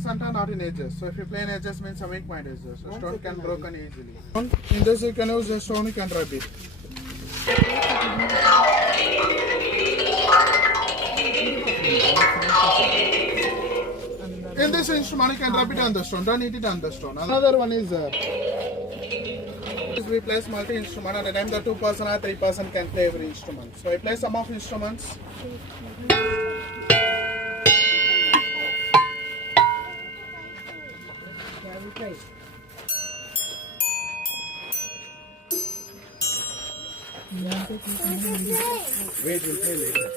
center, not in edges. So if you play in edges, means a weak point is there. So stone can broken easily. In this you can use the stone, you can rub it. In this instrument, you can rub it on the stone. Don't hit it on the stone. Another one is we place multi-instrument. At a time, the 2 person or 3 person can play every instrument. So I play some of instruments. Wait, we'll play later.